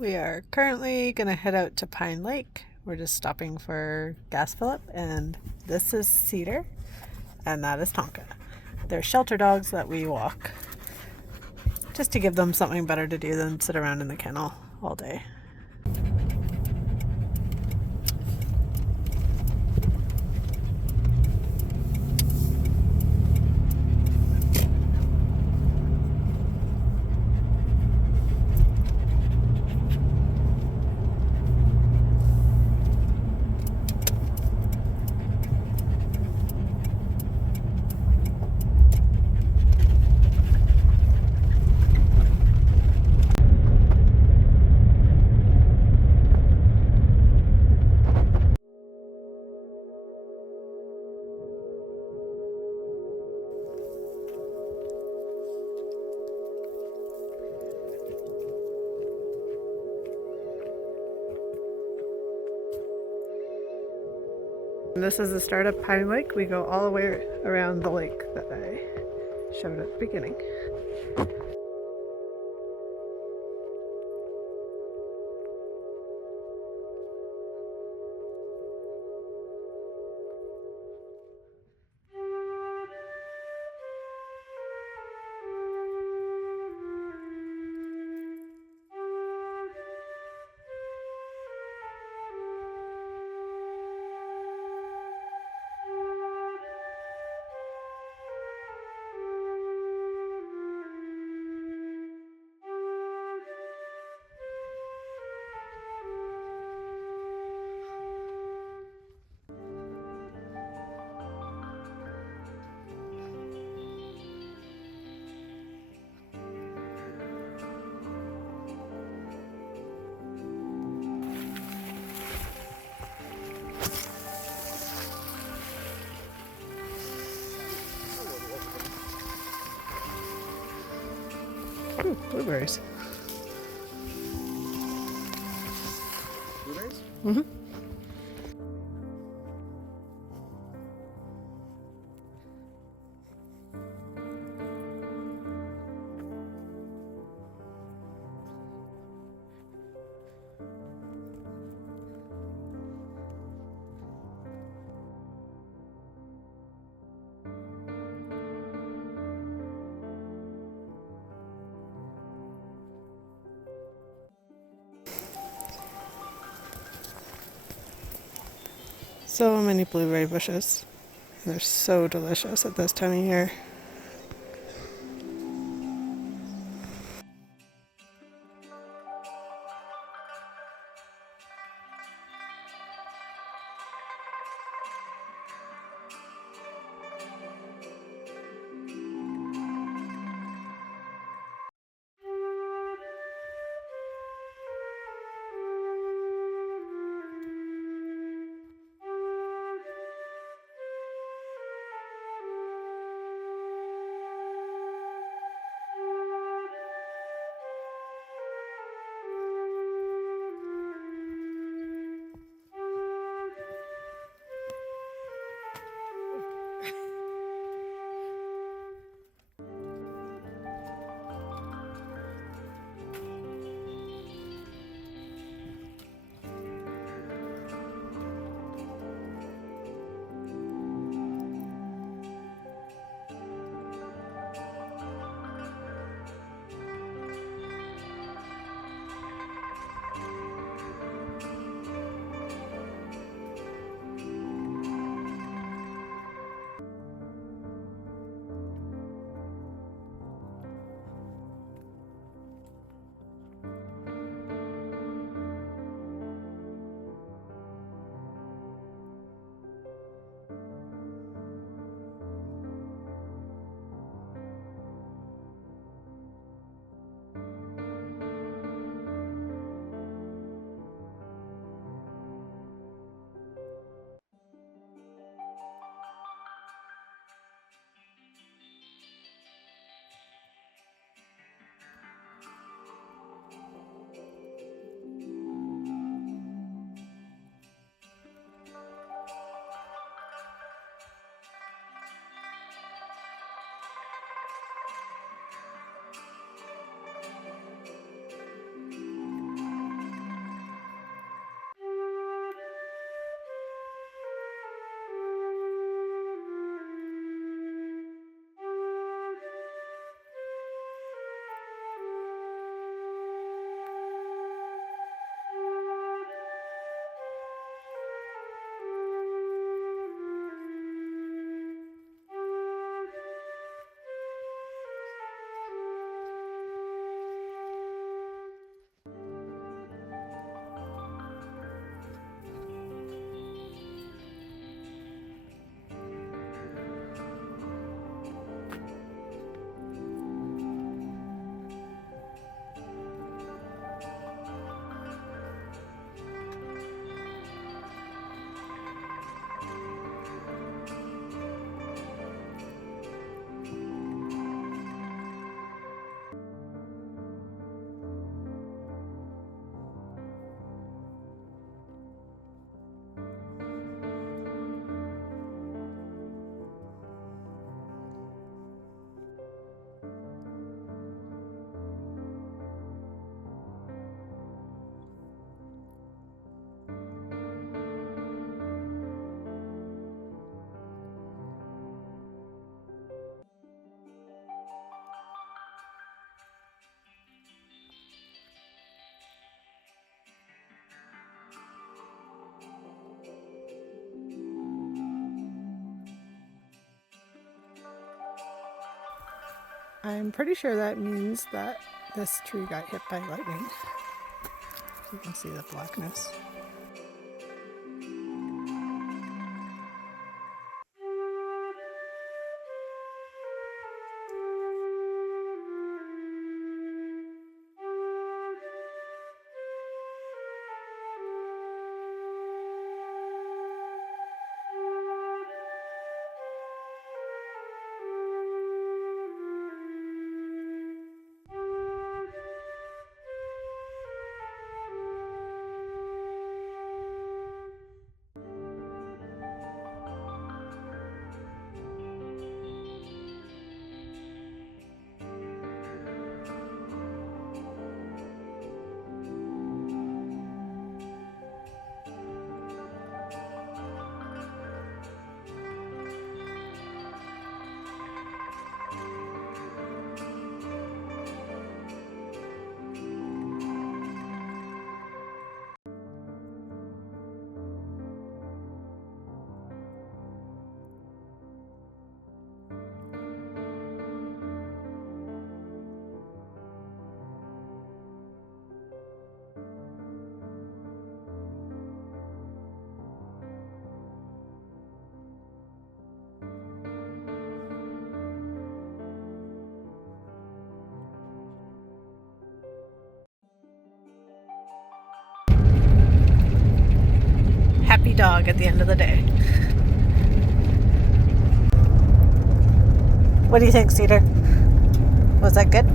We are currently gonna head out to Pine Lake. We're just stopping for gas fill up, and this is Cedar, and that is Tonka. They're shelter dogs that we walk just to give them something better to do than sit around in the kennel all day. And this is the start of Pine Lake. We go all the way around the lake that I showed at the beginning. Ooh, blueberries. Blueberries? Mm-hmm. So many blueberry bushes. They're so delicious at this time of year. I'm pretty sure that means that this tree got hit by lightning. You can see the blackness. Happy dog at the end of the day. What do you think, Cedar? Was that good?